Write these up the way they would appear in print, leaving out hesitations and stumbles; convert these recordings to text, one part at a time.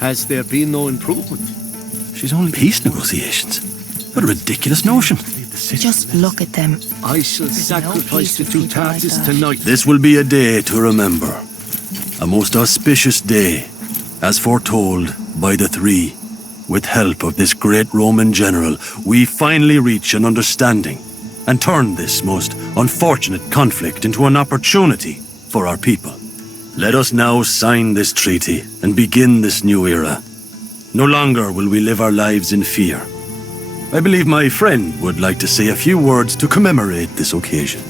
Has there been no improvement? She's only peace negotiations. What a ridiculous notion. Just look at them. I shall sacrifice the two tarts tonight. This will be a day to remember. A most auspicious day, as foretold by the three. With help of this great Roman general, we finally reach an understanding and turn this most unfortunate conflict into an opportunity for our people. Let us now sign this treaty and begin this new era. No longer will we live our lives in fear. I believe my friend would like to say a few words to commemorate this occasion.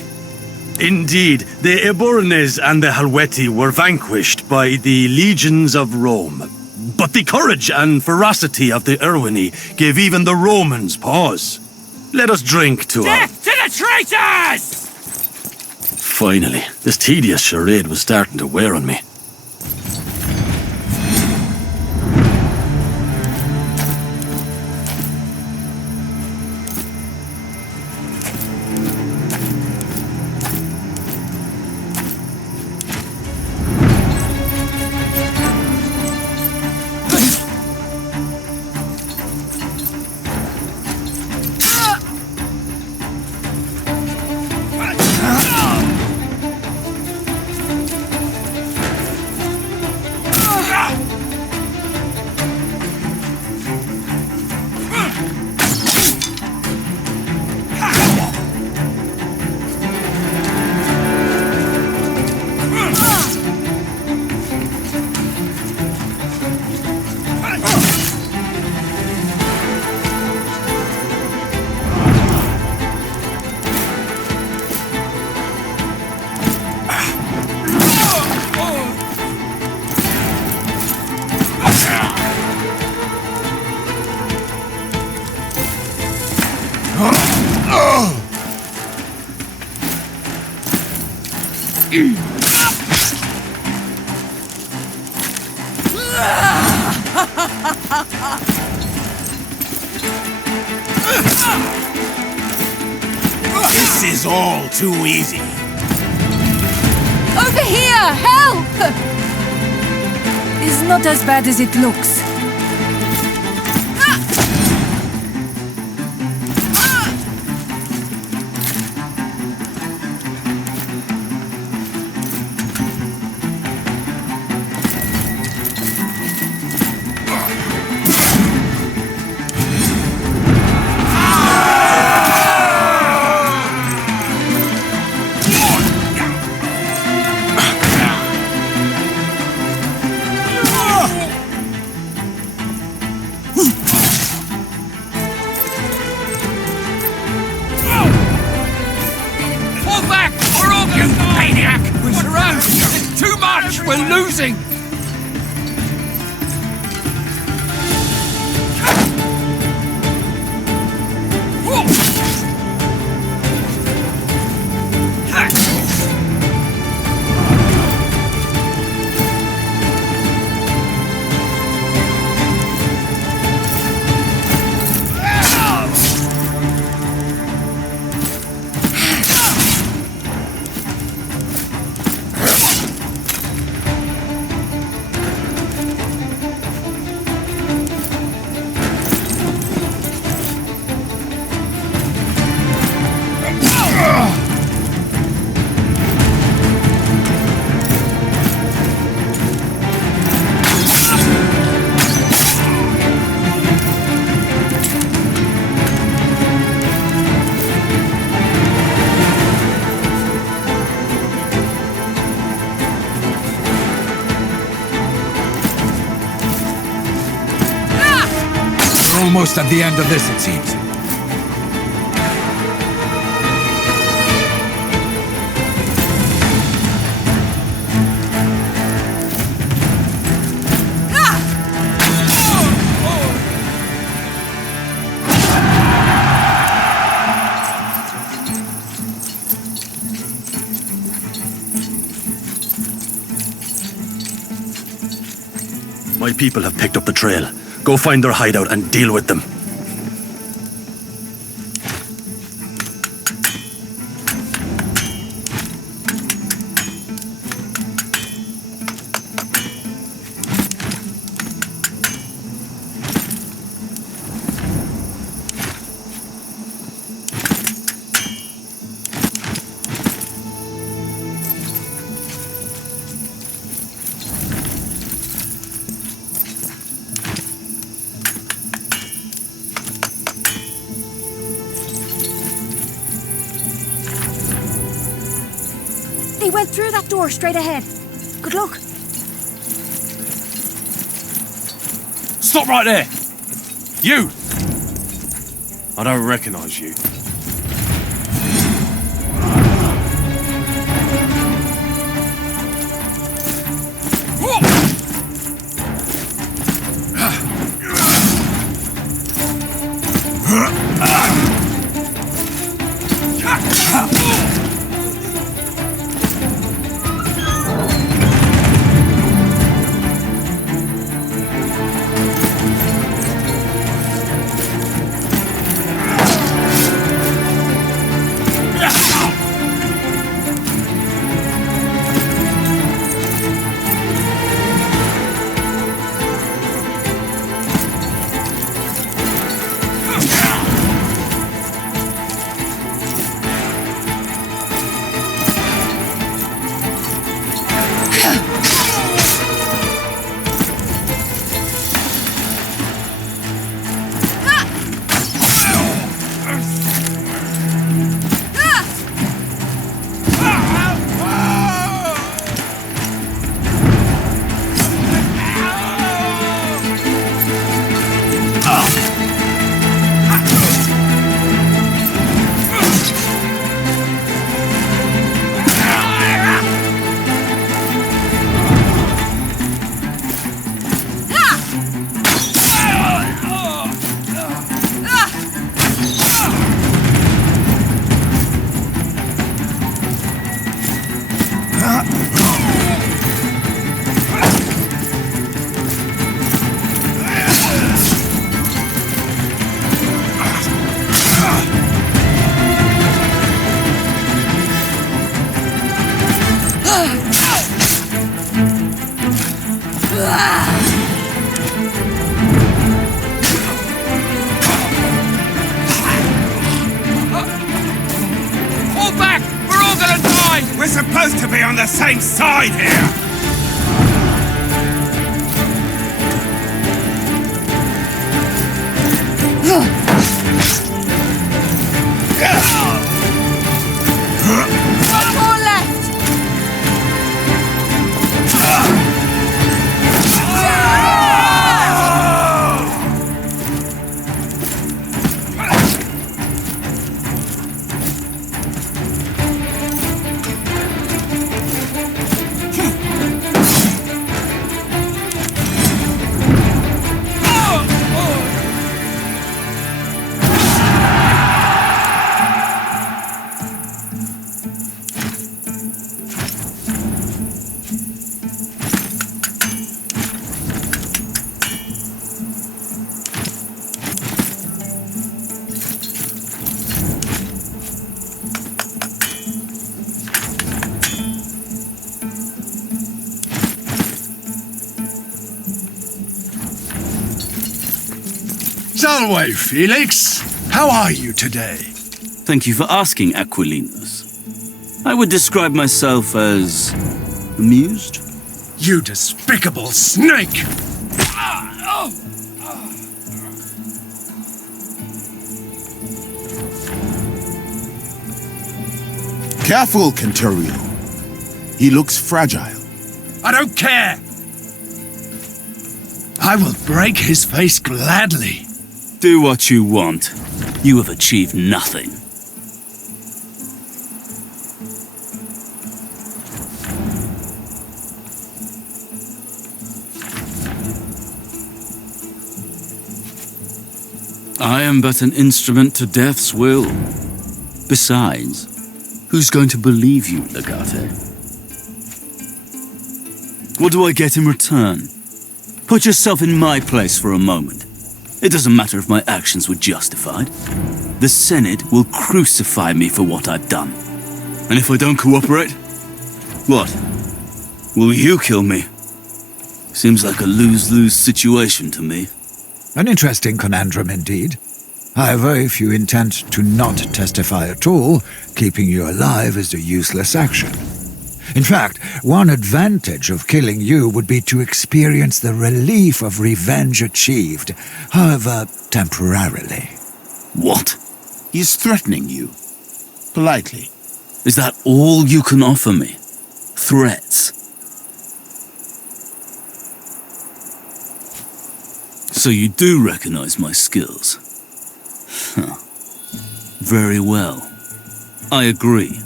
Indeed, the Eburnes and the Helvetii were vanquished by the legions of Rome. But the courage and ferocity of the Irwini gave even the Romans pause. Let us drink to Death to the traitors! Finally, this tedious charade was starting to wear on me. This is all too easy. Over here! Help! It's not as bad as it looks. We're losing! Almost at the end of this, it seems. My people have picked up the trail. Go find their hideout and deal with them. He went through that door straight ahead. Good luck. Stop right there! You! I don't recognize you. Hold back! We're all gonna die! We're supposed to be on the same side here! One more left! Salve, Felix! How are you today? Thank you for asking, Aquilinus. I would describe myself as amused. You despicable snake! Careful, Centurion. He looks fragile. I don't care! I will break his face gladly. Do what you want. You have achieved nothing. I am but an instrument to death's will. Besides, who's going to believe you, Legate? What do I get in return? Put yourself in my place for a moment. It doesn't matter if my actions were justified. The Senate will crucify me for what I've done. And if I don't cooperate? What? Will you kill me? Seems like a lose-lose situation to me. An interesting conundrum indeed. However, if you intend to not testify at all, keeping you alive is a useless action. In fact, one advantage of killing you would be to experience the relief of revenge achieved, however temporarily. What? He is threatening you. Politely. Is that all you can offer me? threats. So you do recognize my skills? Huh. Very well. I agree.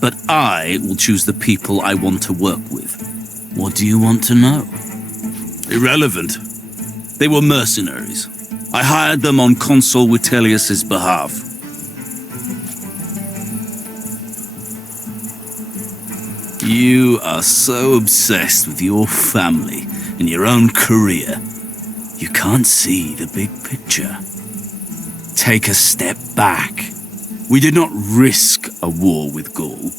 But I will choose the people I want to work with. What do you want to know? Irrelevant. They were mercenaries. I hired them on Consul Vitellius's behalf. You are so obsessed with your family and your own career. You can't see the big picture. Take a step back. We did not risk a war with Gaul.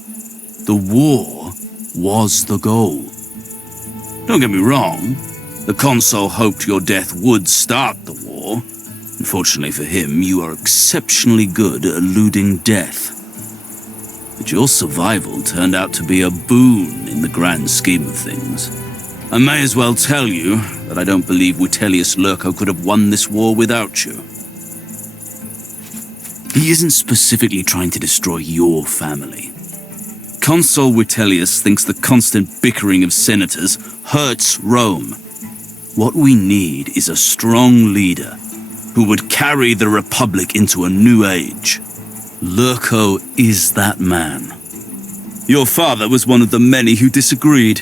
The war was the goal. Don't get me wrong. The consul hoped your death would start the war. Unfortunately for him, you are exceptionally good at eluding death. But your survival turned out to be a boon in the grand scheme of things. I may as well tell you that I don't believe Vitellius Lurko could have won this war without you. He isn't specifically trying to destroy your family. Consul Vitellius thinks the constant bickering of senators hurts Rome. What we need is a strong leader who would carry the Republic into a new age. Lurko is that man. Your father was one of the many who disagreed.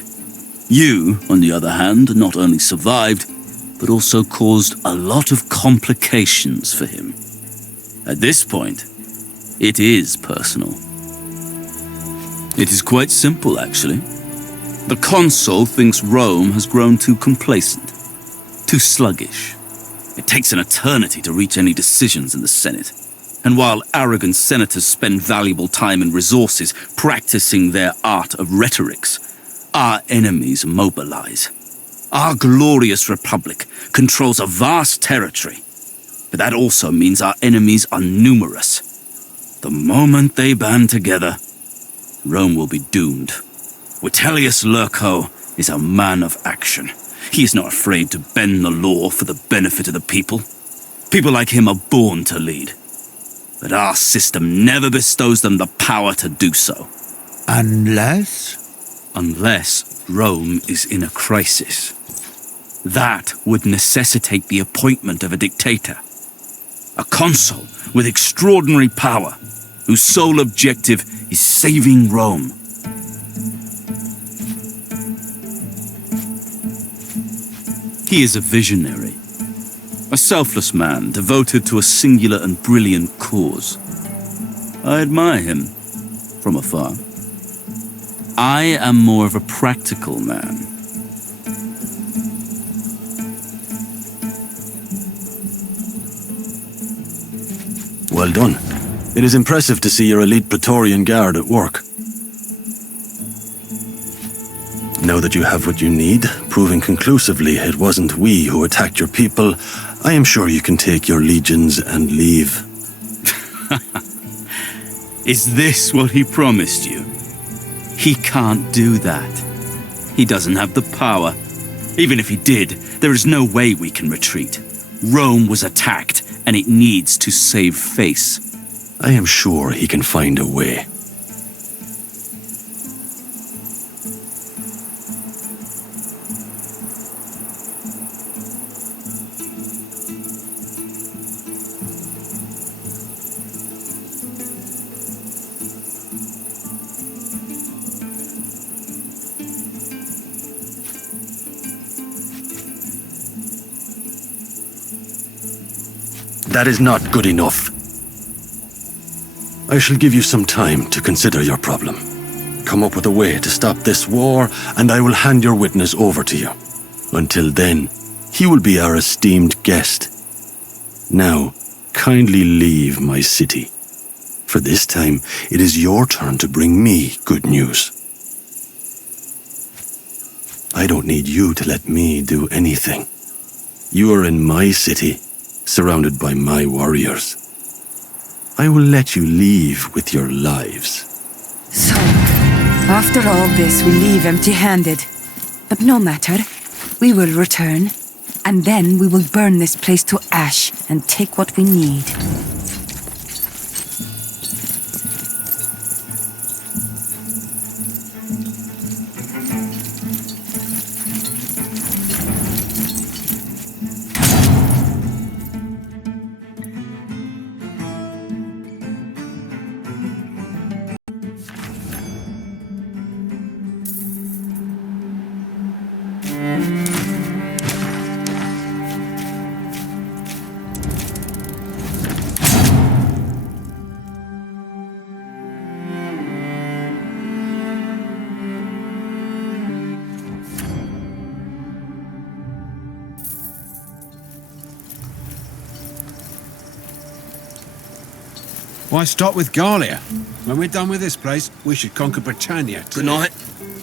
You, on the other hand, not only survived, but also caused a lot of complications for him. At this point, it is personal. It is quite simple, actually. The consul thinks Rome has grown too complacent, too sluggish. It takes an eternity to reach any decisions in the Senate. And while arrogant senators spend valuable time and resources practicing their art of rhetorics, our enemies mobilize. Our glorious republic controls a vast territory, but that also means our enemies are numerous. The moment they band together, Rome will be doomed. Vitellius Lurko is a man of action. He is not afraid to bend the law for the benefit of the people. People like him are born to lead. But our system never bestows them the power to do so. Unless? Unless Rome is in a crisis. That would necessitate the appointment of a dictator. A consul with extraordinary power, whose sole objective is saving Rome. He is a visionary. A selfless man devoted to a singular and brilliant cause. I admire him from afar. I am more of a practical man. Well done. It is impressive to see your elite Praetorian Guard at work. Now that you have what you need, proving conclusively it wasn't we who attacked your people, I am sure you can take your legions and leave. Is this what he promised you? He can't do that. He doesn't have the power. Even if he did, there is no way we can retreat. Rome was attacked, and it needs to save face. I am sure he can find a way. That is not good enough. I shall give you some time to consider your problem. Come up with a way to stop this war, and I will hand your witness over to you. Until then, he will be our esteemed guest. Now, kindly leave my city. For this time, it is your turn to bring me good news. I don't need you to let me do anything. You are in my city, surrounded by my warriors. I will let you leave with your lives. So, after all this, we leave empty-handed. But no matter. We will return, and then we will burn this place to ash and take what we need. Why stop with Gallia? When we're done with this place, we should conquer Britannia. Good night.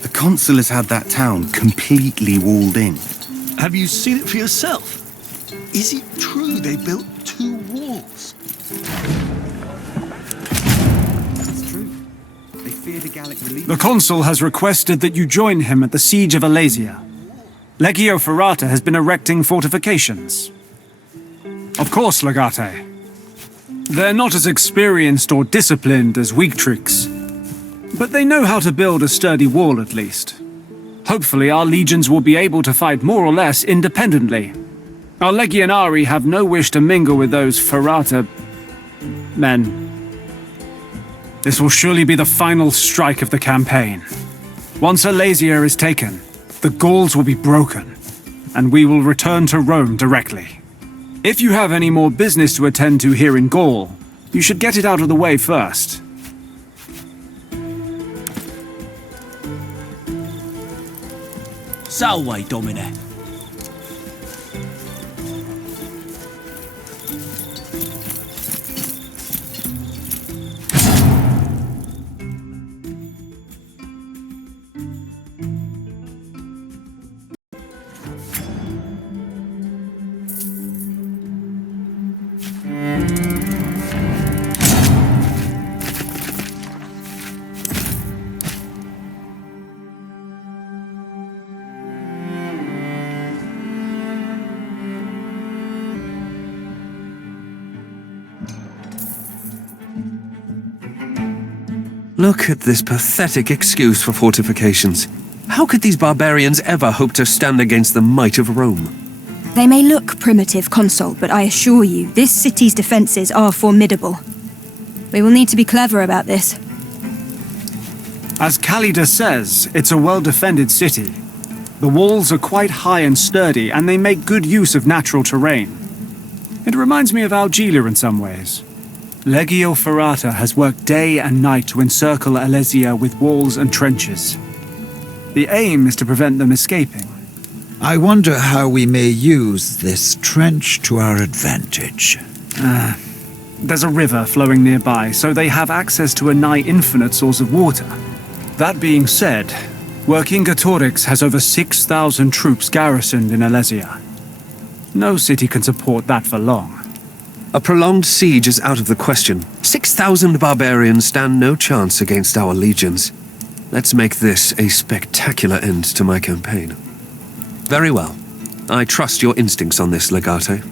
The consul has had that town completely walled in. Have you seen it for yourself? Is it true they built 2 walls? It's true. They fear the Gallic relief. The consul has requested that you join him at the siege of Alesia. Legio Ferrata has been erecting fortifications. Of course, Legate. They're not as experienced or disciplined as Walktraught, but they know how to build a sturdy wall at least. Hopefully our legions will be able to fight more or less independently. Our legionari have no wish to mingle with those Ferrata men. This will surely be the final strike of the campaign. Once Alesia is taken, the Gauls will be broken, and we will return to Rome directly. If you have any more business to attend to here in Gaul, you should get it out of the way first. Salve, Domine. Look at this pathetic excuse for fortifications. How could these barbarians ever hope to stand against the might of Rome? They may look primitive, Consul, but I assure you, this city's defenses are formidable. We will need to be clever about this. As Calida says, it's a well-defended city. The walls are quite high and sturdy, and they make good use of natural terrain. It reminds me of Algeria in some ways. Legio Ferrata has worked day and night to encircle Alesia with walls and trenches. The aim is to prevent them escaping. I wonder how we may use this trench to our advantage. There's a river flowing nearby, so they have access to a nigh infinite source of water. That being said, Vercingetorix has over 6,000 troops garrisoned in Alesia. No city can support that for long. A prolonged siege is out of the question. 6,000 barbarians stand no chance against our legions. Let's make this a spectacular end to my campaign. Very well. I trust your instincts on this, Legate.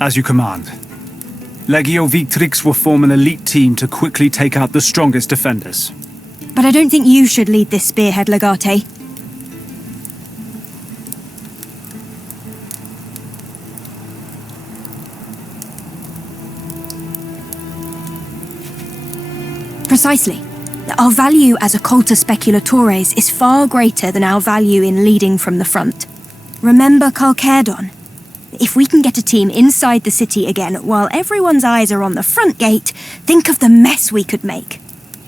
As you command. Legio Walktraught will form an elite team to quickly take out the strongest defenders. But I don't think you should lead this spearhead, Legate. Precisely. Our value as occulta speculatores is far greater than our value in leading from the front. Remember Calcedon? If we can get a team inside the city again while everyone's eyes are on the front gate, think of the mess we could make.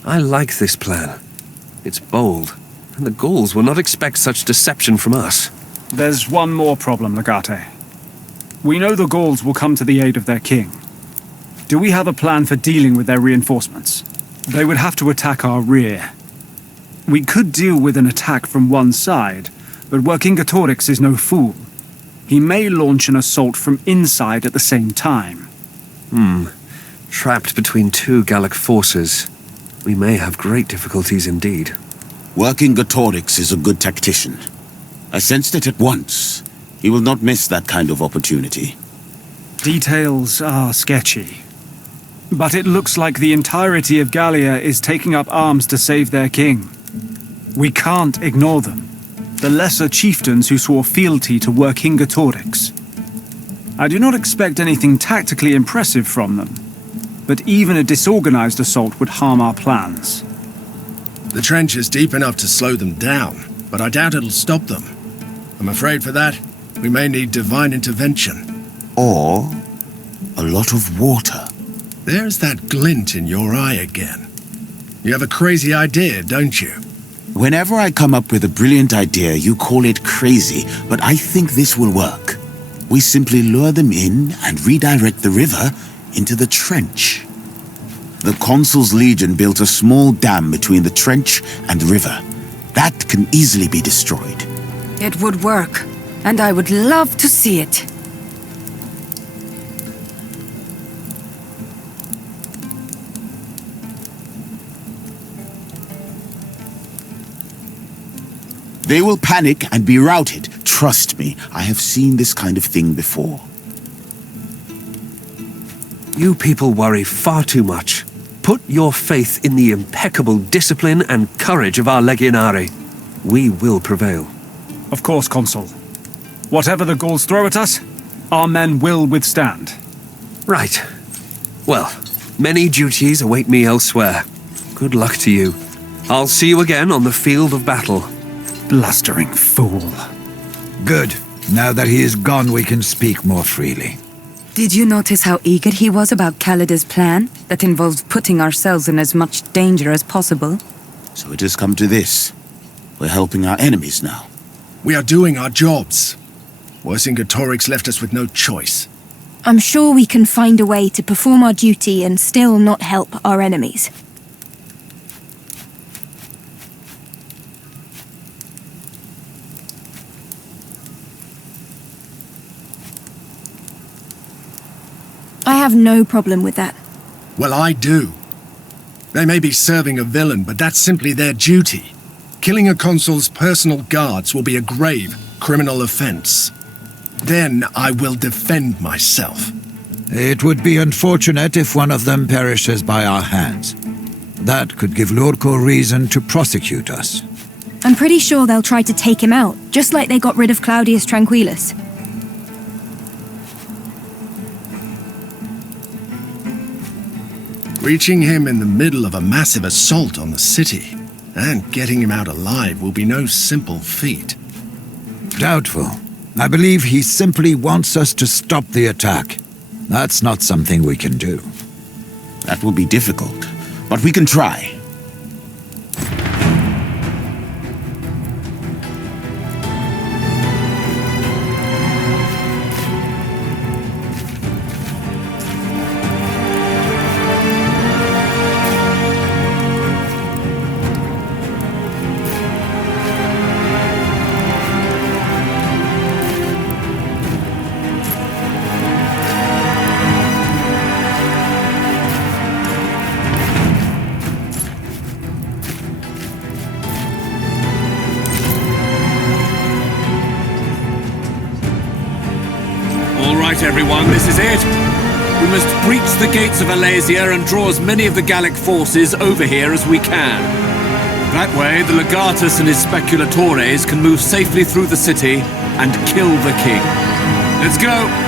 I like this plan. It's bold, and the Gauls will not expect such deception from us. There's one more problem, Legate. We know the Gauls will come to the aid of their king. Do we have a plan for dealing with their reinforcements? They would have to attack our rear. We could deal with an attack from one side, but Vercingetorix is no fool. He may launch an assault from inside at the same time. Trapped between 2 Gallic forces, we may have great difficulties indeed. Vercingetorix is a good tactician. I sensed it at once. He will not miss that kind of opportunity. Details are sketchy. But it looks like the entirety of Gallia is taking up arms to save their king. We can't ignore them. The lesser chieftains who swore fealty to Vercingetorix. I do not expect anything tactically impressive from them, but even a disorganized assault would harm our plans. The trench is deep enough to slow them down, but I doubt it'll stop them. I'm afraid for that, we may need divine intervention. Or a lot of water. There's that glint in your eye again. You have a crazy idea, don't you? Whenever I come up with a brilliant idea, you call it crazy, but I think this will work. We simply lure them in and redirect the river into the trench. The Consul's Legion built a small dam between the trench and river. That can easily be destroyed. It would work, and I would love to see it. They will panic and be routed. Trust me, I have seen this kind of thing before. You people worry far too much. Put your faith in the impeccable discipline and courage of our legionari. We will prevail. Of course, Consul. Whatever the Gauls throw at us, our men will withstand. Right. Well, many duties await me elsewhere. Good luck to you. I'll see you again on the field of battle. Blustering fool. Good. Now that he is gone, we can speak more freely. Did you notice how eager he was about Khalida's plan? That involves putting ourselves in as much danger as possible? So it has come to this. We're helping our enemies now. We are doing our jobs. Vercingetorix left us with no choice. I'm sure we can find a way to perform our duty and still not help our enemies. I have no problem with that. Well, I do. They may be serving a villain, but that's simply their duty. Killing a consul's personal guards will be a grave criminal offense. Then I will defend myself. It would be unfortunate if one of them perishes by our hands. That could give Lurko reason to prosecute us. I'm pretty sure they'll try to take him out, just like they got rid of Claudius Tranquillus. Reaching him in the middle of a massive assault on the city, and getting him out alive will be no simple feat. Doubtful. I believe he simply wants us to stop the attack. That's not something we can do. That will be difficult, but we can try. Everyone, this is it. We must breach the gates of Alasia and draw as many of the Gallic forces over here as we can. That way, the Legatus and his speculatores can move safely through the city and kill the king. Let's go!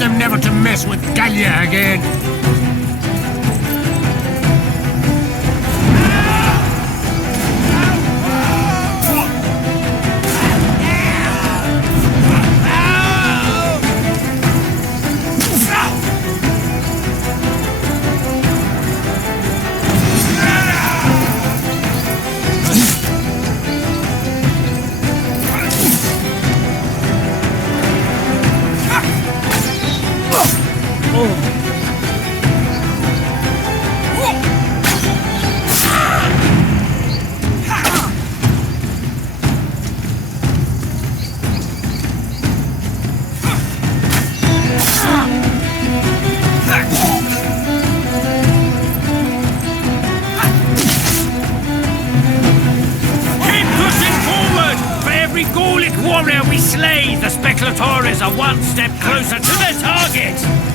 them never to mess with Gallia again. warrior we slay, the speculatores are one step closer to their target!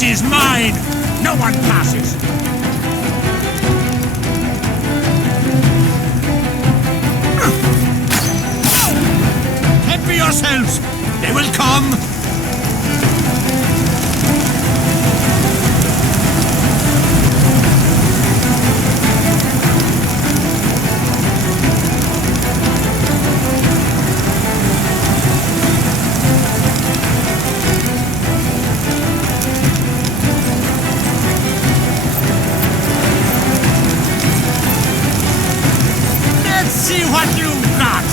This is mine! No one passes! Head for yourselves! They will come! See what you've got!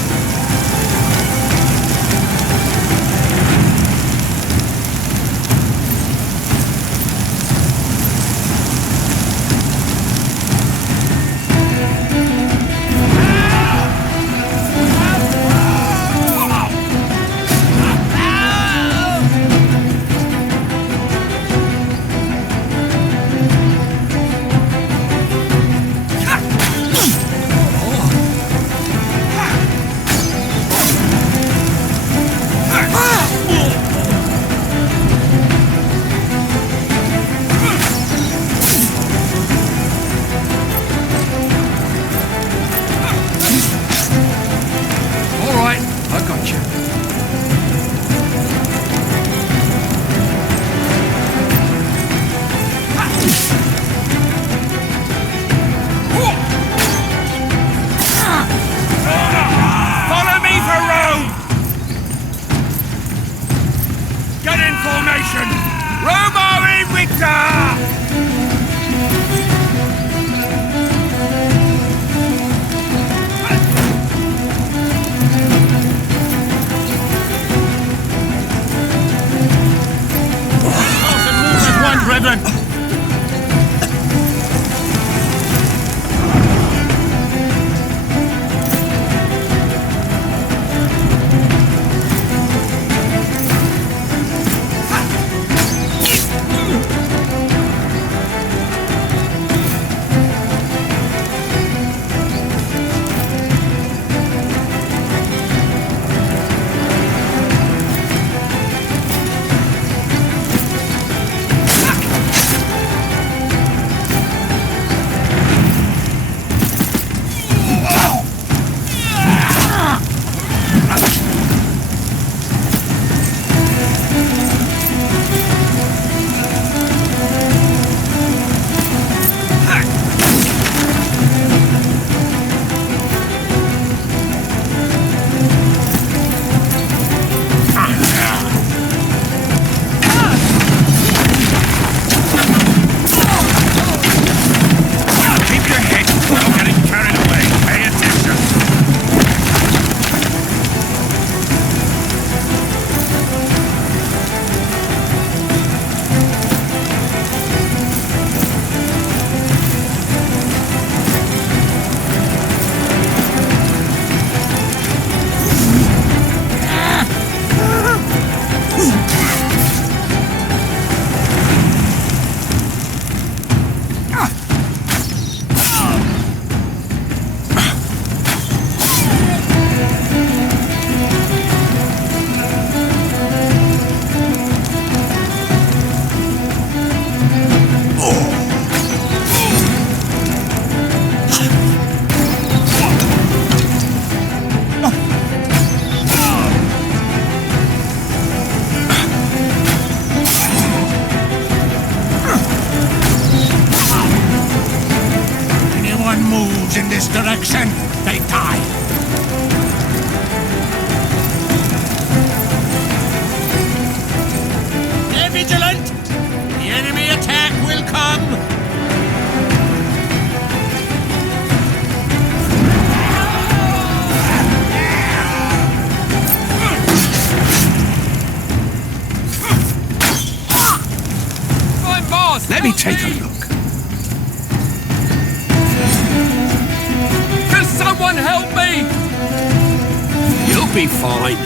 in this direction, they die. Be vigilant! The enemy attack will come! Let me take a look. Can someone help me? You'll be fine.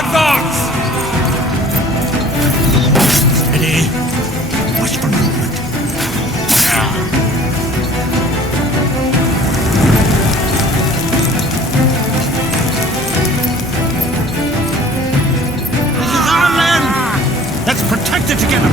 Advance! Steady. Watch for movement. Let's protect it together!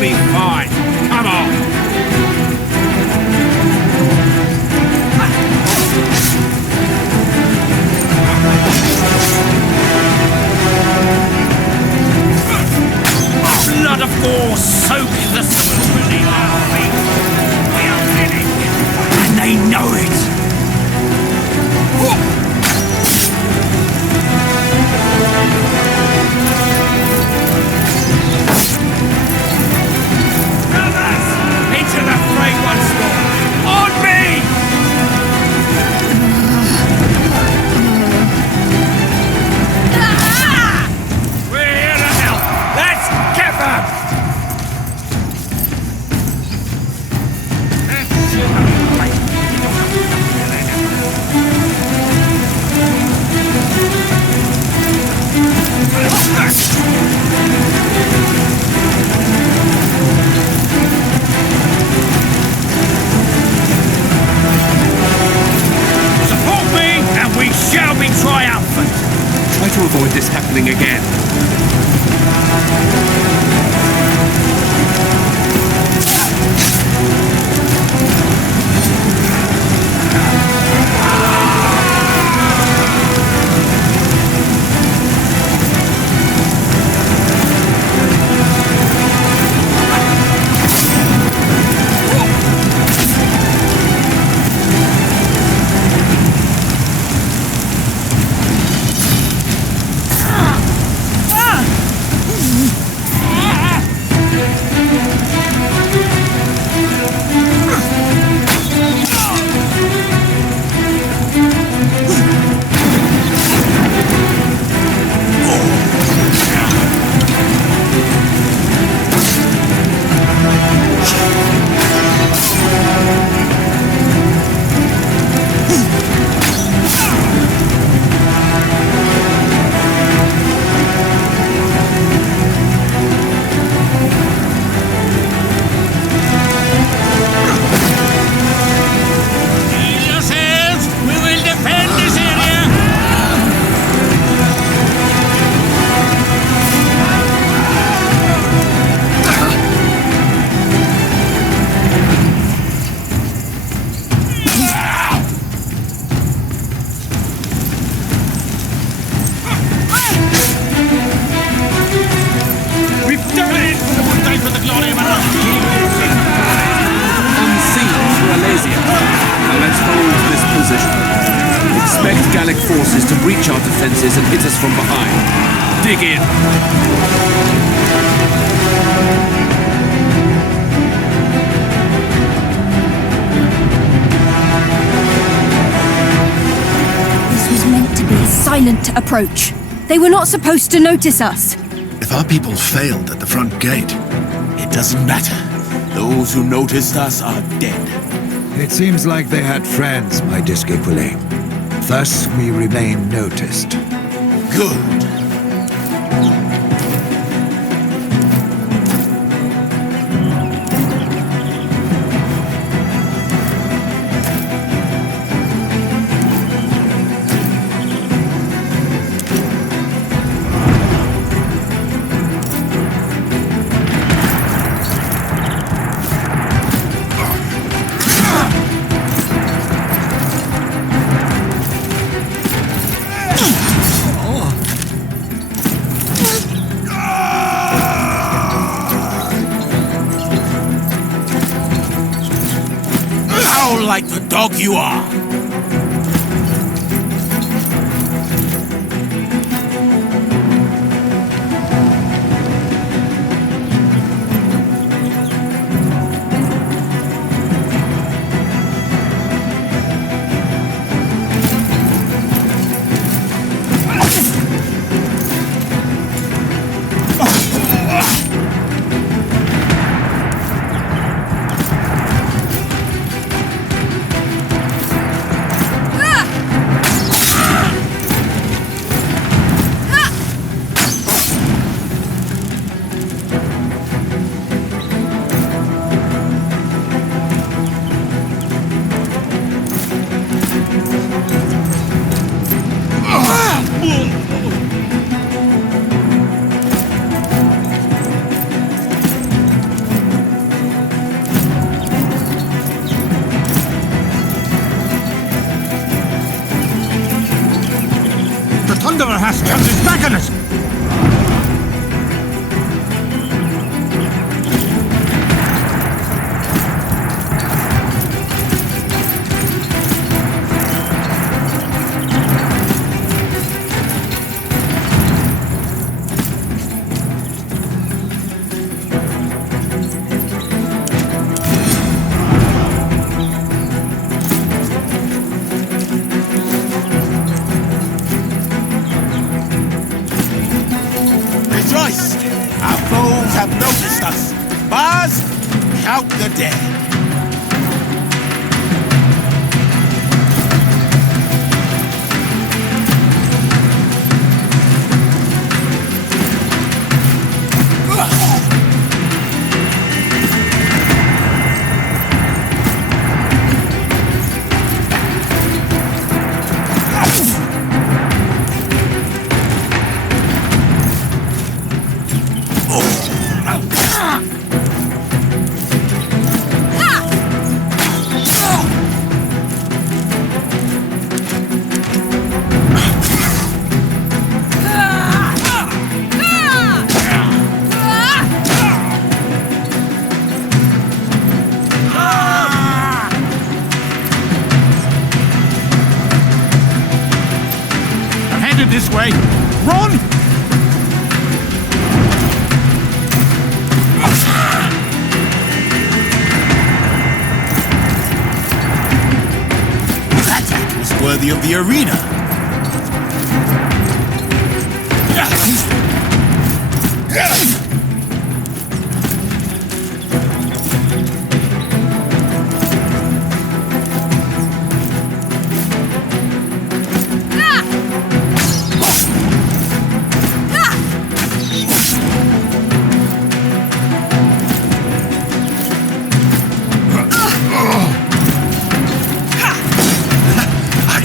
be fine. Come on. Blood of war soak the swimming army. We are finished, and they know it. Into the fray once more! On me! We're here to help! Let's get them! We shall be triumphant! Try to avoid this happening again. forces to breach our defenses and hit us from behind. Dig in. This was meant to be a silent approach. They were not supposed to notice us. If our people failed at the front gate, It doesn't matter. Those who noticed us are dead. It seems like they had friends, my disciples. Thus we remain noticed. Good. Howl like the dog you are! Thunderer has turned his back on us! Rejoice! Our foes have noticed us. Bars, count the dead. This way! Run! That act was worthy of the arena.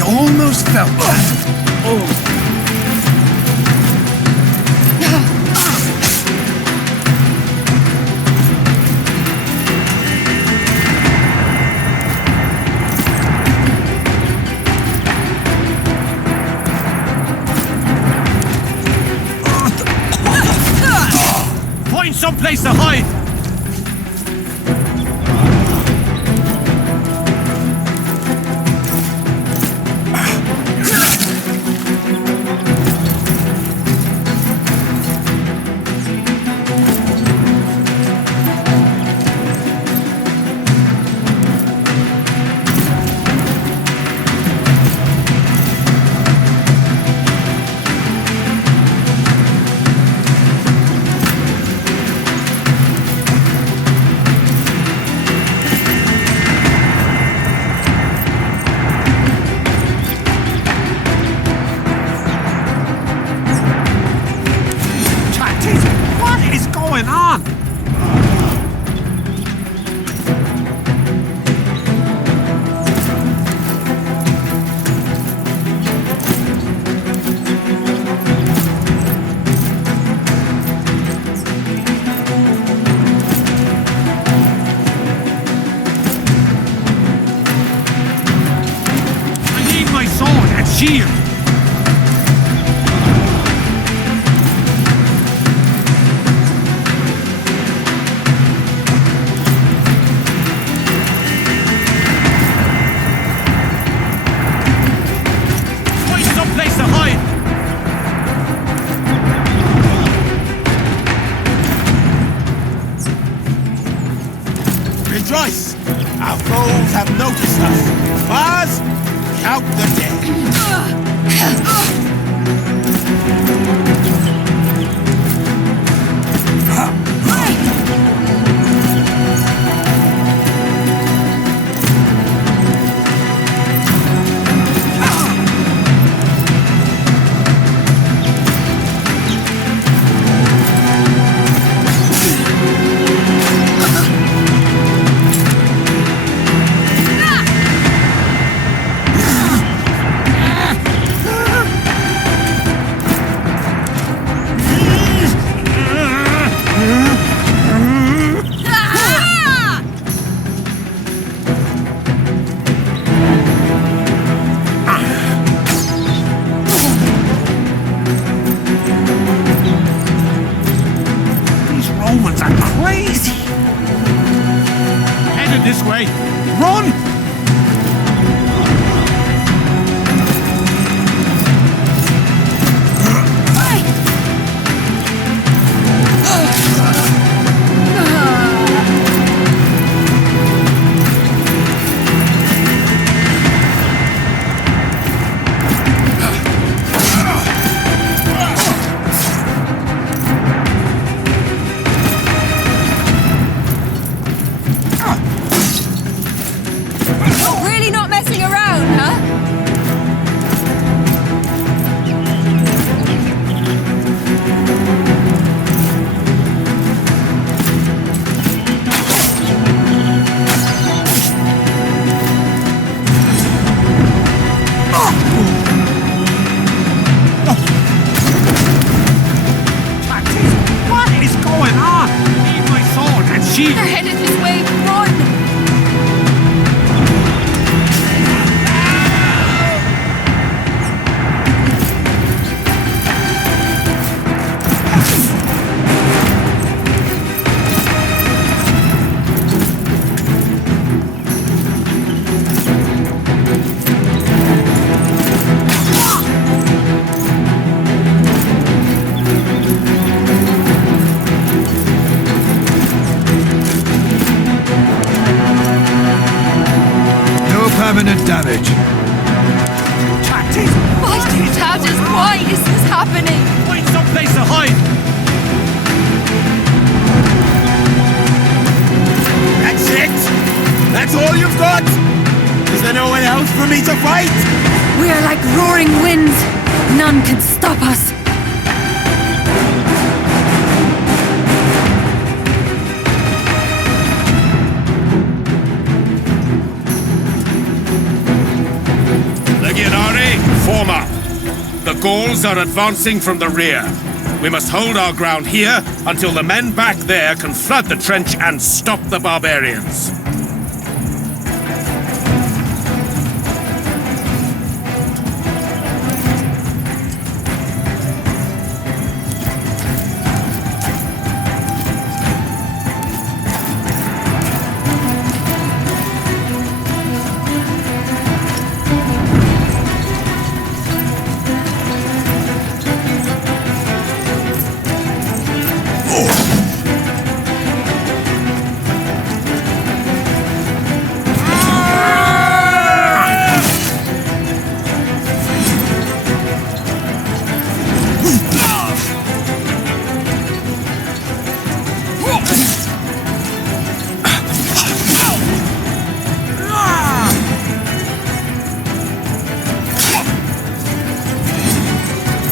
almost felt that. Find someplace to hide! shield! Find someplace to hide! Rejoice! Our foes have noticed us. Mars, count the dead. These Romans are crazy! Headed this way! Run! Really not messing around, huh? What is going on? Leave my sword and shield! They're headed this way. Run! No permanent damage. Why, Tatus, why is this happening? Find someplace to hide! That's it? That's all you've got? Is there no one else for me to fight? We are like roaring winds. None can stop us. Legionari, form up. The Gauls are advancing from the rear. We must hold our ground here until the men back there can flood the trench and stop the barbarians.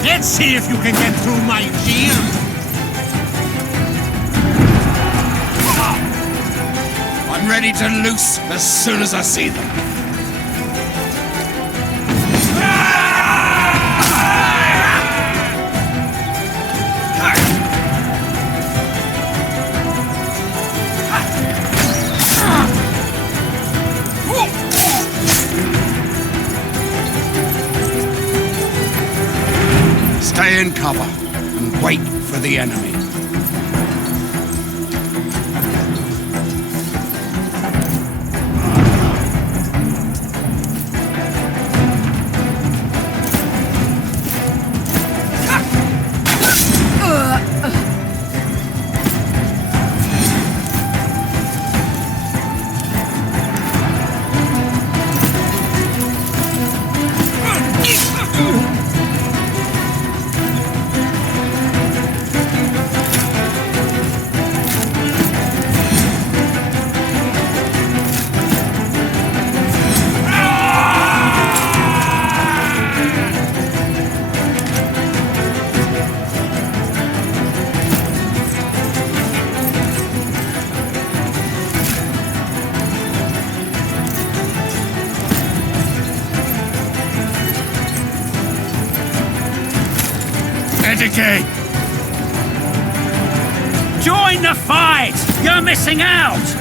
Let's see if you can get through my shield! I'm ready to loose as soon as I see them. Stay in cover and wait for the enemy. Dedicate! Join the fight! You're missing out!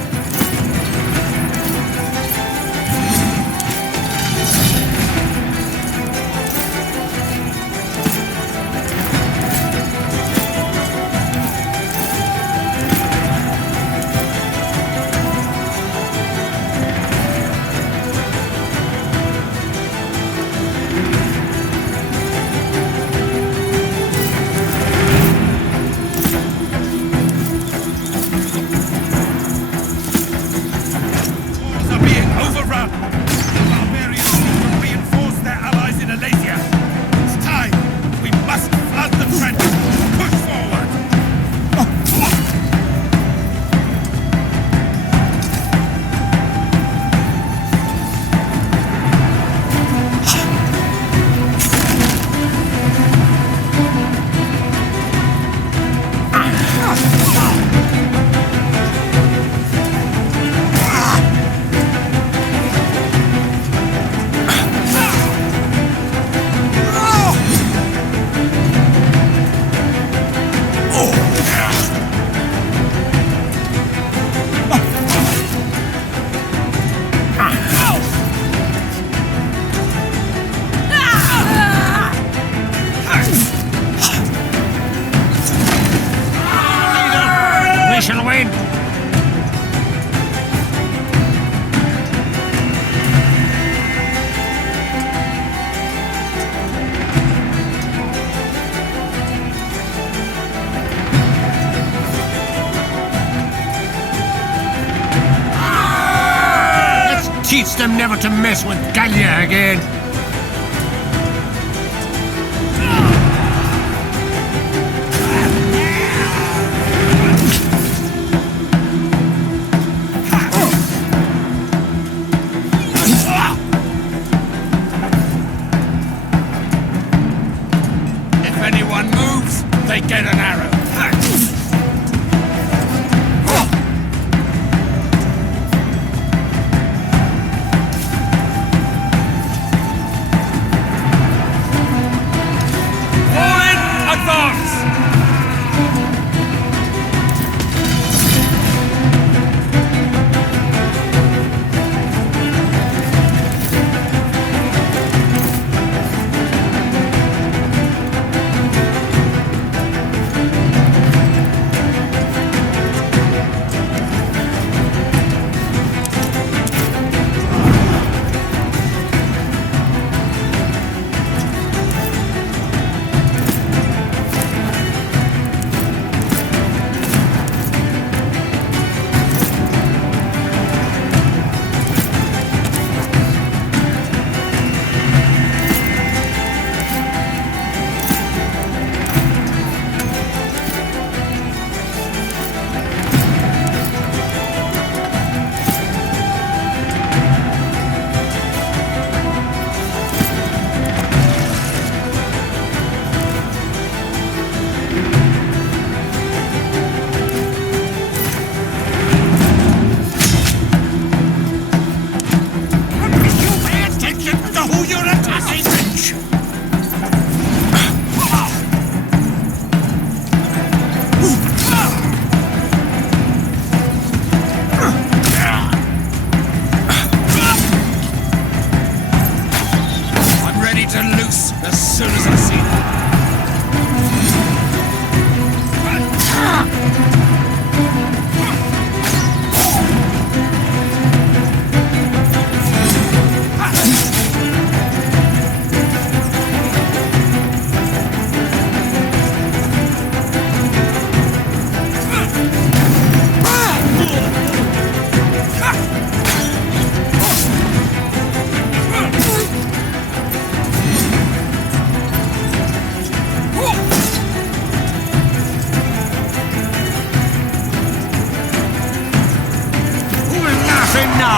We shall win! Let's teach them never to mess with Gallia again. They get an arrow.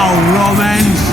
now, Romans!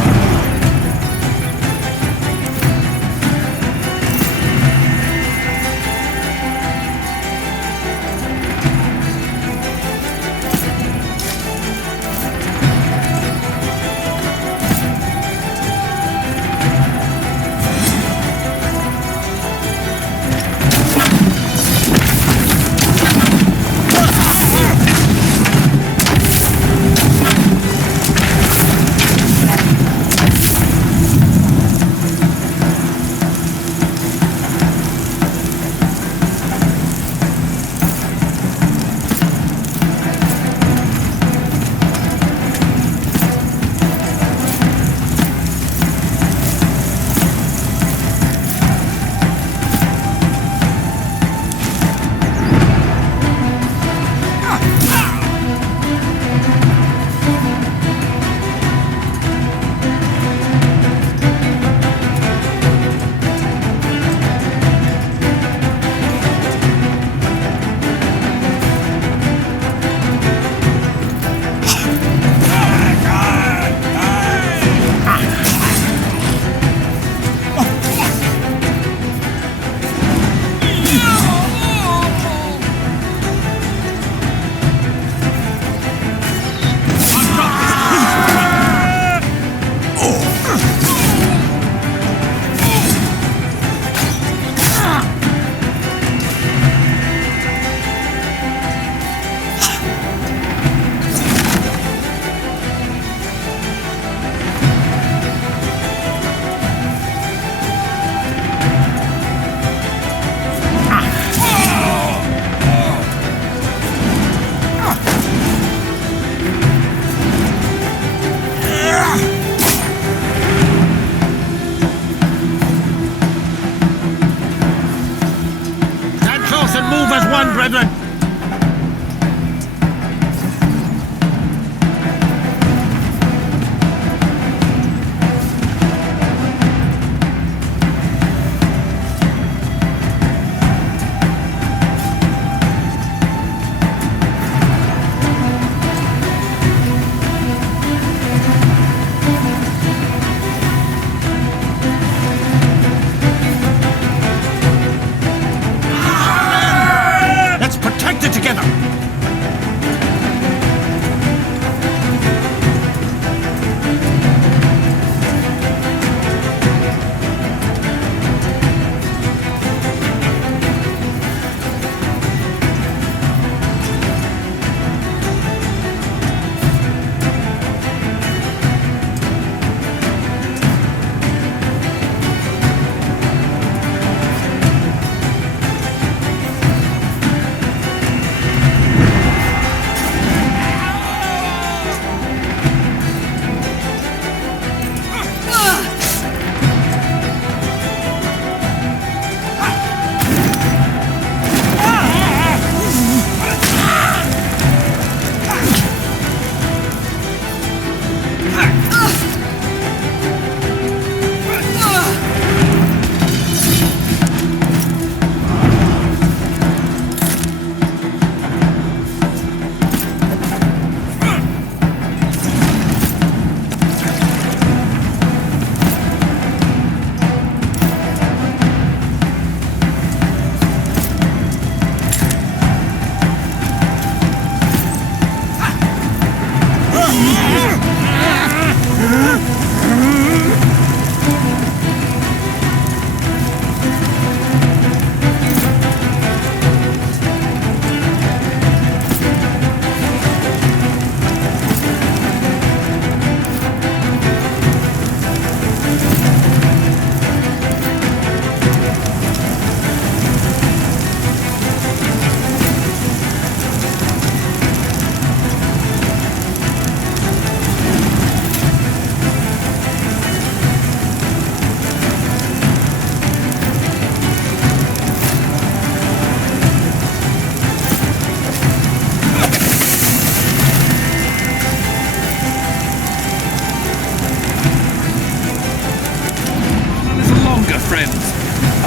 Move as one, brethren!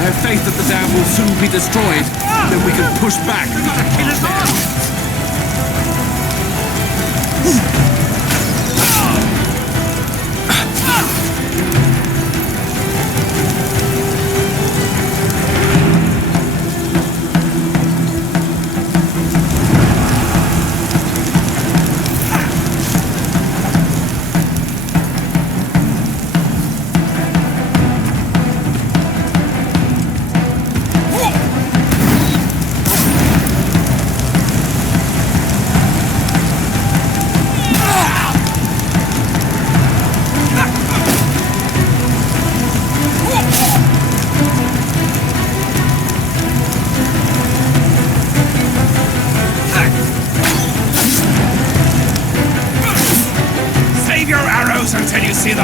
I have faith that the dam will soon be destroyed. Then we can push back. We gotta kill us all!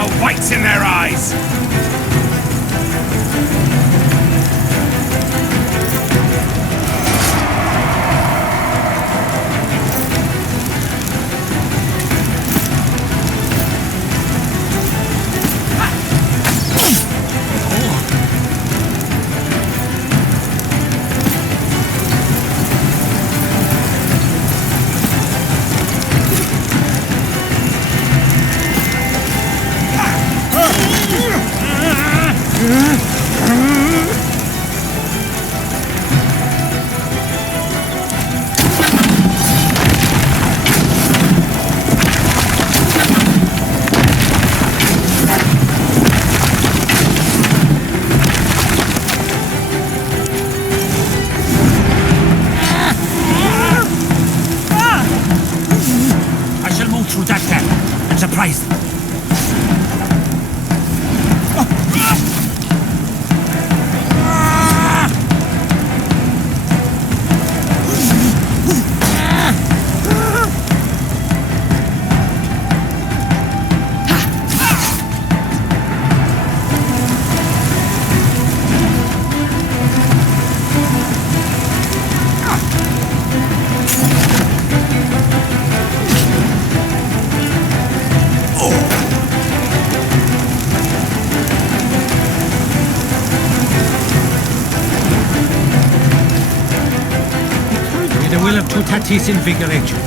the whites in their eyes! Tatis invigorate you.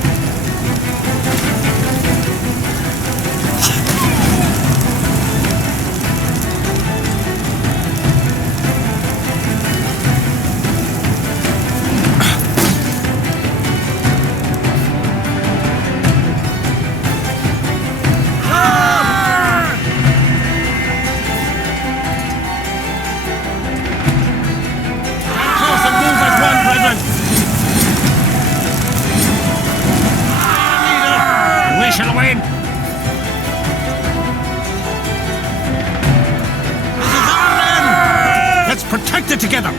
Shall win! Let's protect it together!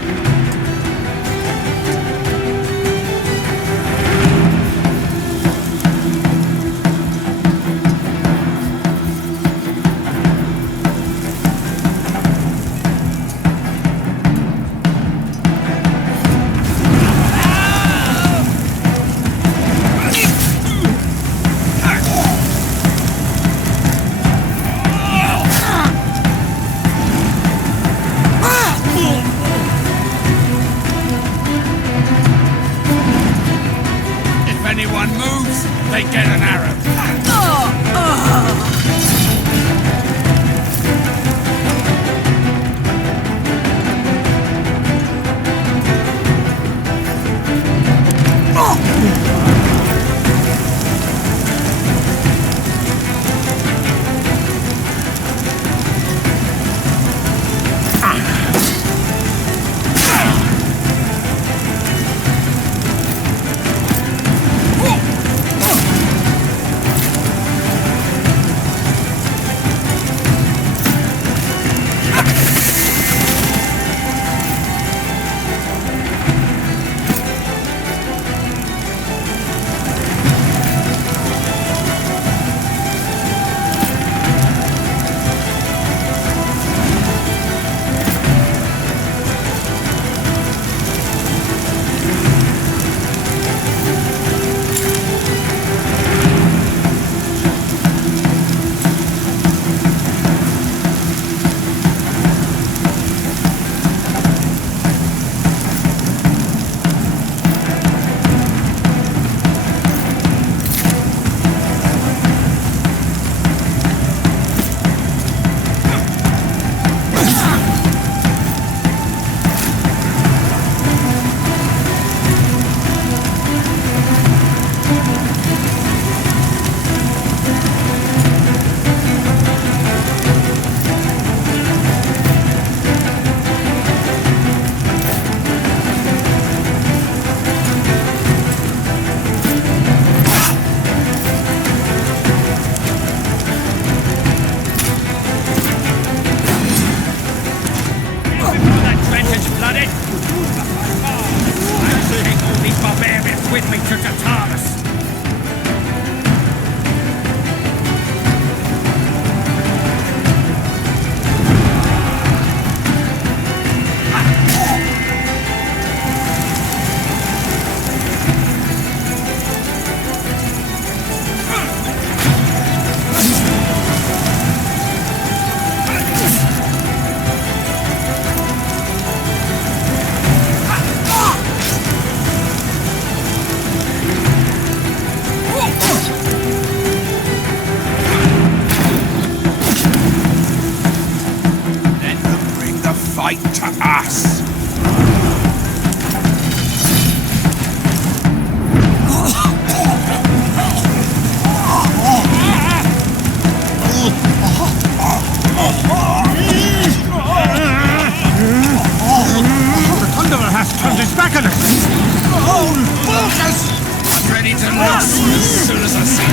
They get an arrow. us. The Thunderer has turned his back on us! Focus! I'm ready to loose as soon as I see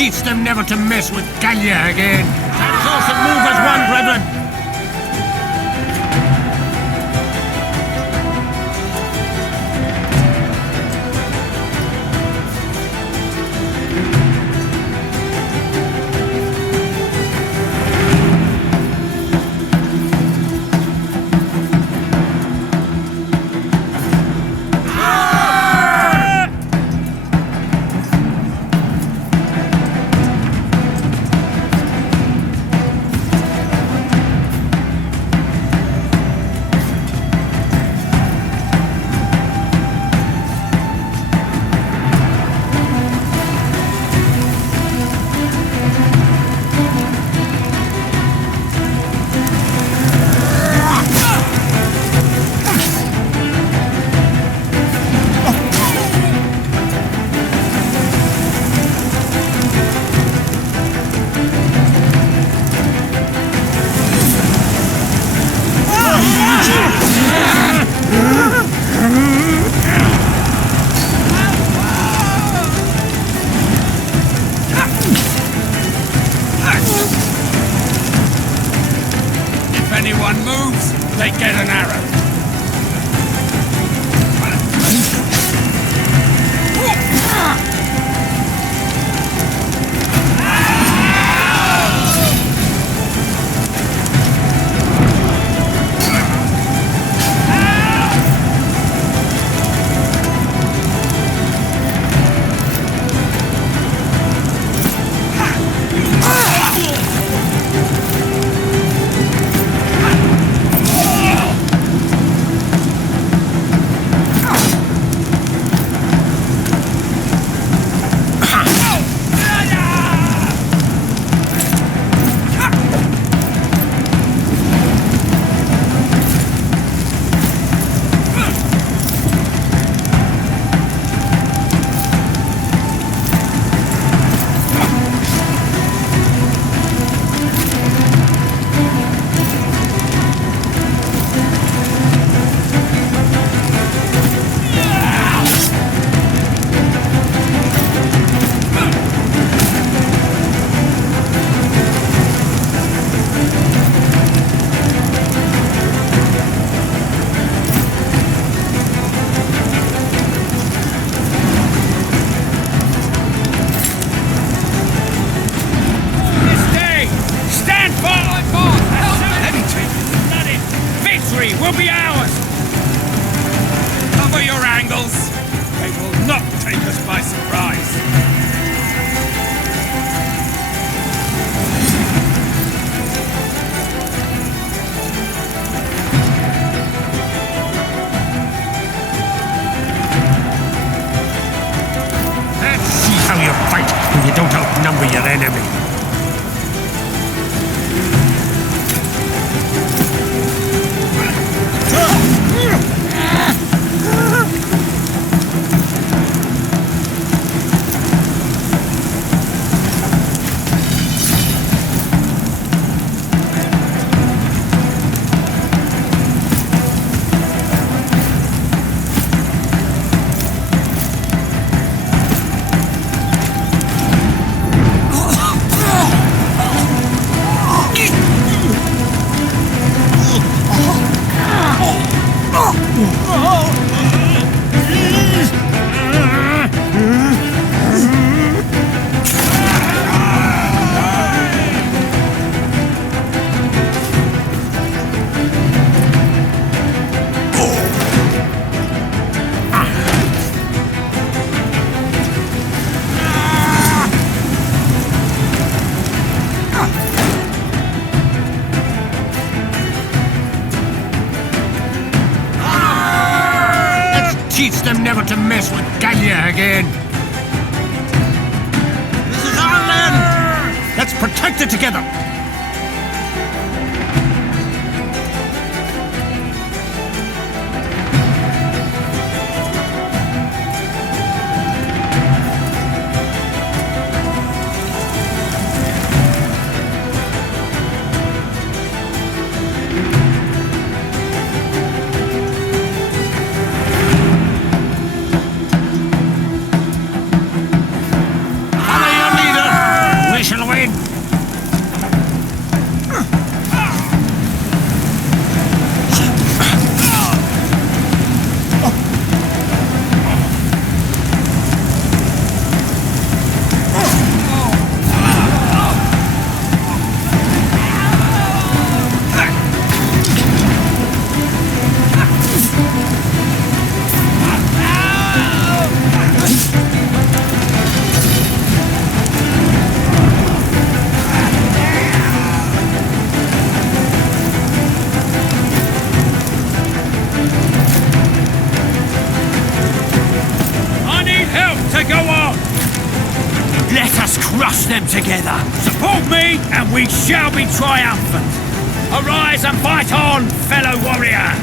Teach them never to mess with Gallia again. Stand close and move as one, brethren. If anyone moves, they get an arrow. teach them never to mess with Gallia again. This is our land! Let's protect it together! Them together. Support me, and we shall be triumphant. Arise and fight on, fellow warrior.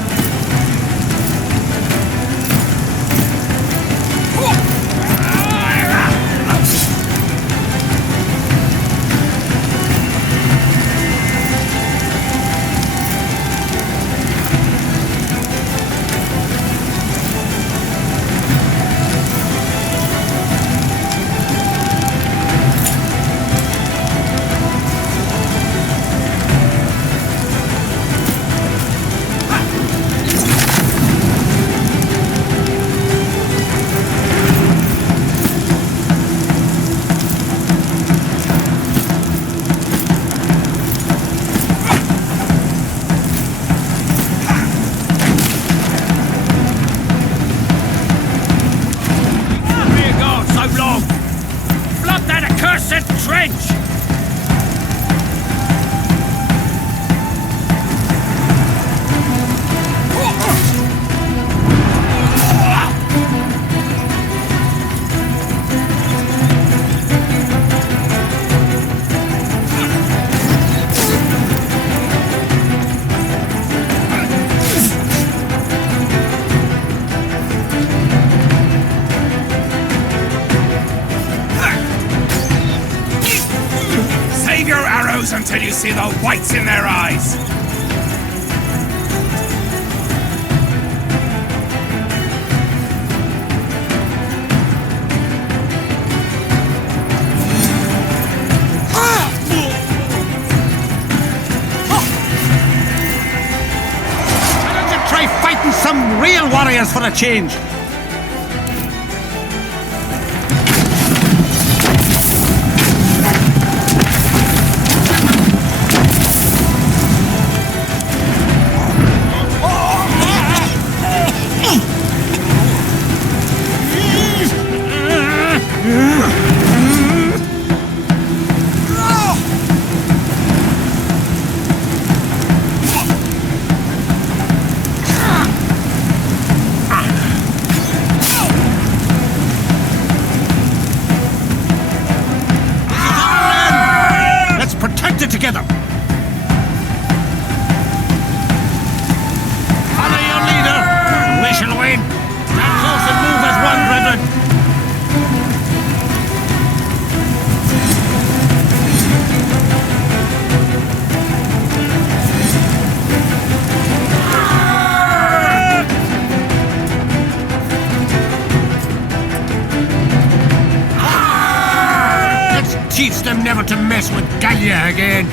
Until you see the whites in their eyes. Why don't you try fighting some real warriors for a change? Together. Follow your leader, and we shall win. Stand close and move as one, brethren. Let's teach them never to mess with Gallia again.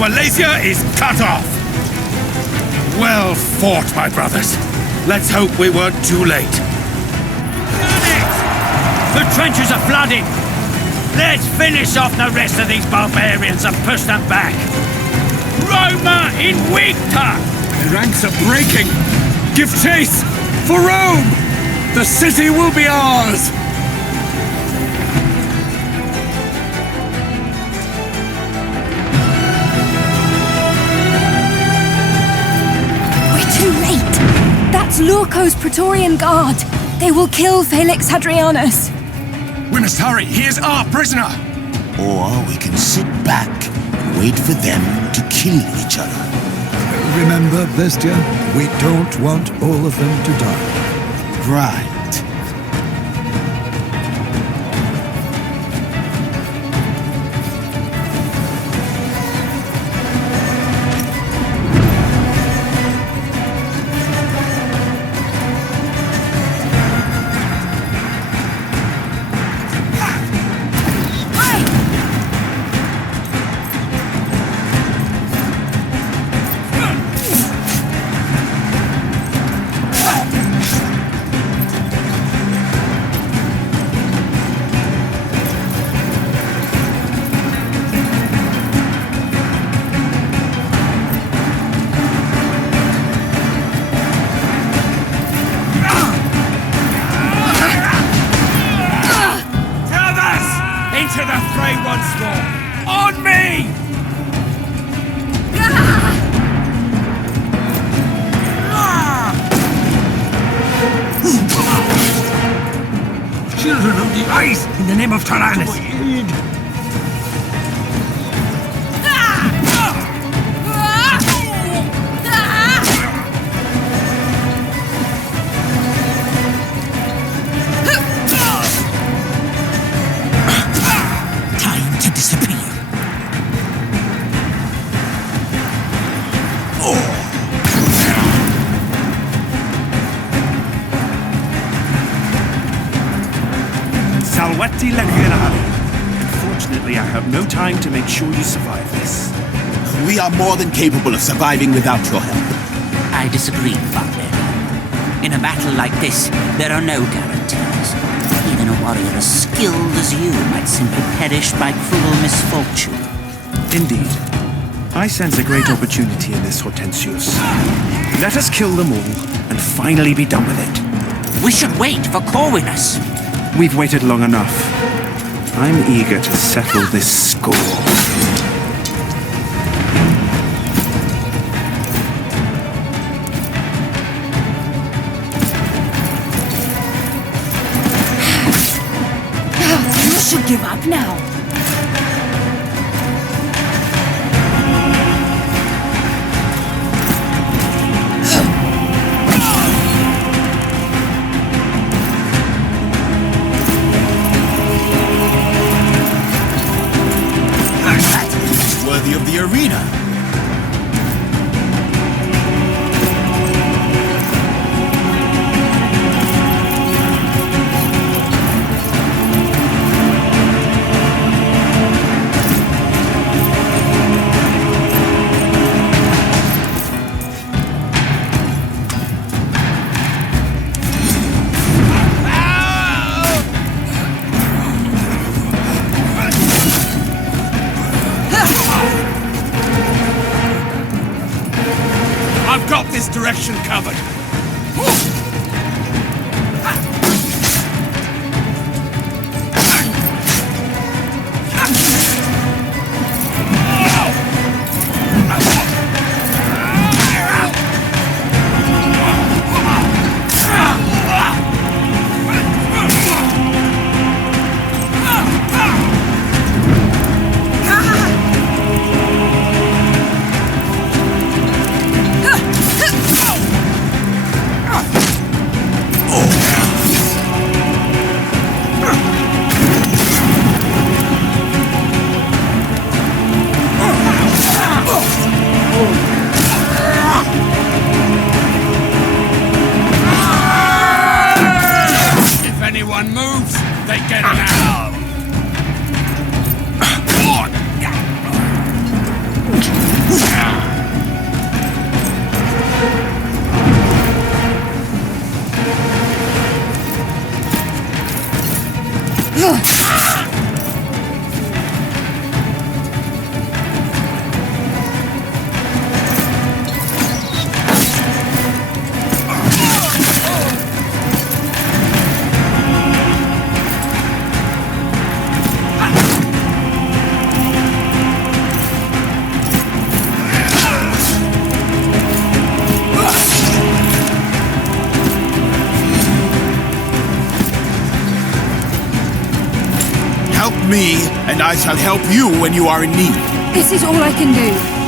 Alesia is cut off. Well fought, my brothers. Let's hope we weren't too late. The trenches are flooding! Let's finish off the rest of these barbarians and push them back! Roma in Victa! The ranks are breaking! Give chase! For Rome! The city will be ours! We're too late! That's Lurco's Praetorian Guard! They will kill Felix Hadrianus! We must hurry. He is our prisoner. Or we can sit back and wait for them to kill each other. Remember, Bestia, we don't want all of them to die. Right. Into the fray once more! On me! Children of the ice, in the name of Tyrannus! Salvetti la generale. Unfortunately, I have no time to make sure you survive this. We are more than capable of surviving without your help. I disagree, Barbarian. In a battle like this, there are no guarantees. Even a warrior as skilled as you might simply perish by cruel misfortune. Indeed. I sense a great opportunity in this, Hortensius. Let us kill them all, and finally be done with it. We should wait for Corvinus. We've waited long enough. I'm eager to settle this score. You should give up now. Worthy of the arena. I've got this direction covered. me, and I shall help you when you are in need. This is all I can do.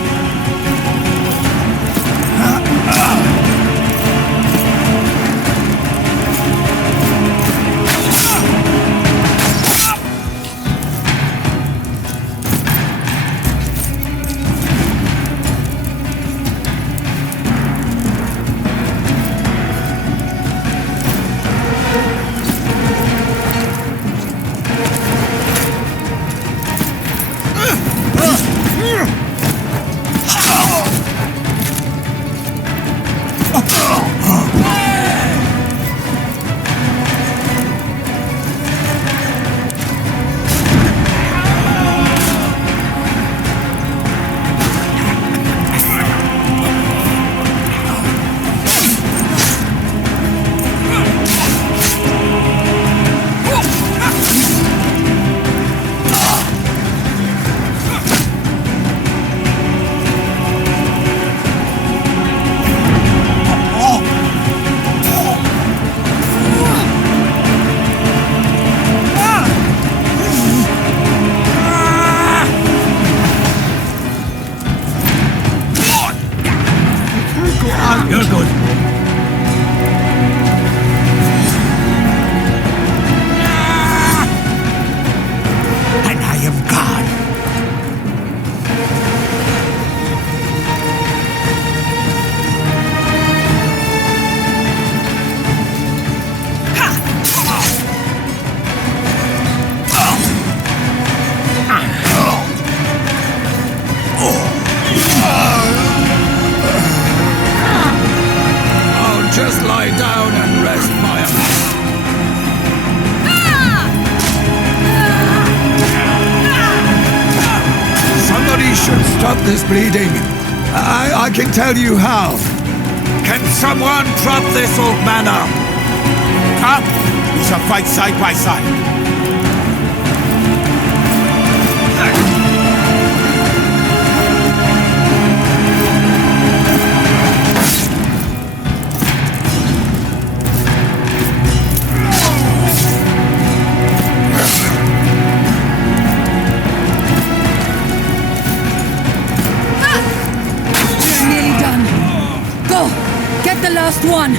You're good. And I am God. Just lie down and rest my Somebody should stop this bleeding. I can tell you how. Can someone drop this old man out? Come, we shall fight side by side. The last one!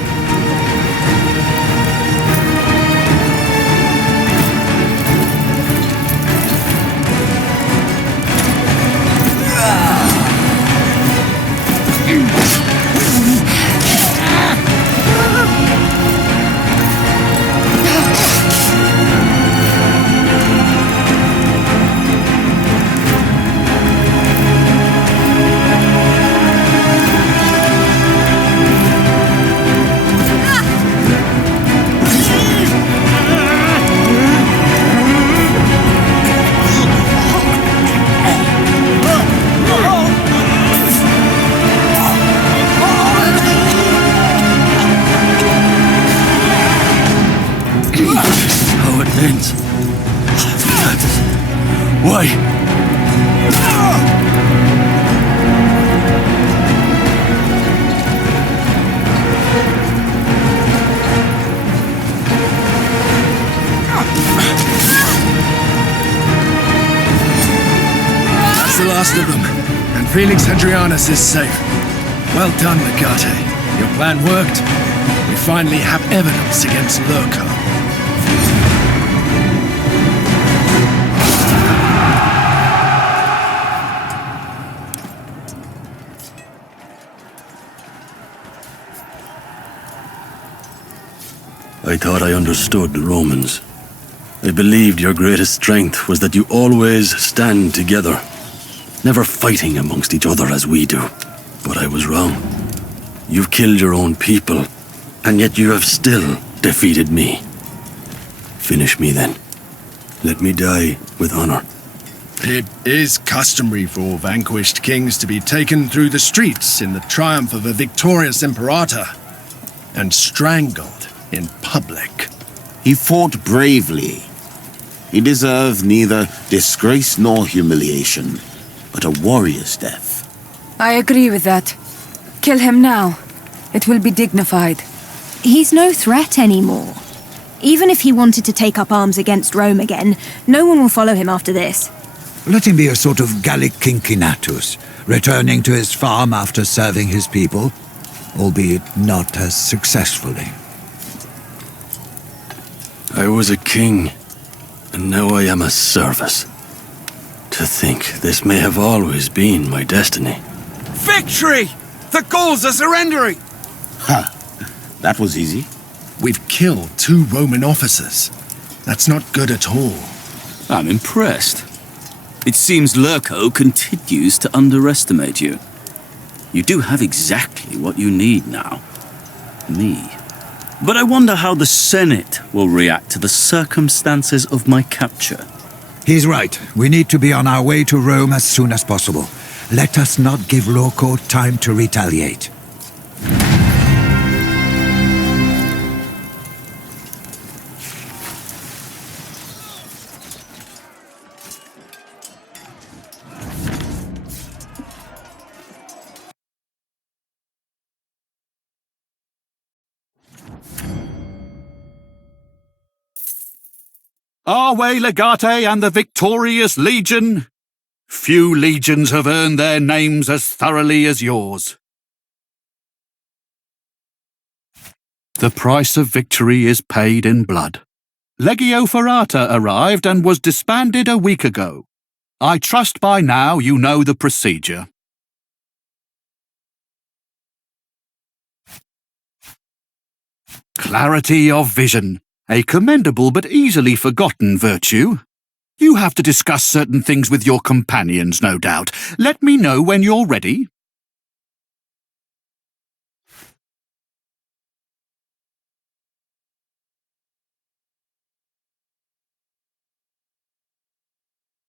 Why? That's the last of them, and Felix Hadrianus is safe. Well done, Legate. Your plan worked. We finally have evidence against Lurko. I thought I understood the Romans. I believed your greatest strength was that you always stand together, never fighting amongst each other as we do. But I was wrong. You've killed your own people, and yet you have still defeated me. Finish me then. Let me die with honor. It is customary for vanquished kings to be taken through the streets in the triumph of a victorious imperator, and strangled in public. He fought bravely. He deserved neither disgrace nor humiliation, but a warrior's death. I agree with that. Kill him now. It will be dignified. He's no threat anymore. Even if he wanted to take up arms against Rome again, no one will follow him after this. Let him be a sort of Gallic Cincinnatus, returning to his farm after serving his people, albeit not as successfully. I was a king, and now I am a service. To think this may have always been my destiny. Victory! The Gauls are surrendering! Ha! That was easy. We've killed 2 Roman officers. That's not good at all. I'm impressed. It seems Lurko continues to underestimate you. You do have exactly what you need now. Me. But I wonder how the Senate will react to the circumstances of my capture. He's right. We need to be on our way to Rome as soon as possible. Let us not give Lurko time to retaliate. Arwe Legate and the victorious legion. Few legions have earned their names as thoroughly as yours. The price of victory is paid in blood. Legio Ferrata arrived and was disbanded a week ago. I trust by now you know the procedure. Clarity of vision. A commendable but easily forgotten virtue. You have to discuss certain things with your companions, no doubt. Let me know when you're ready.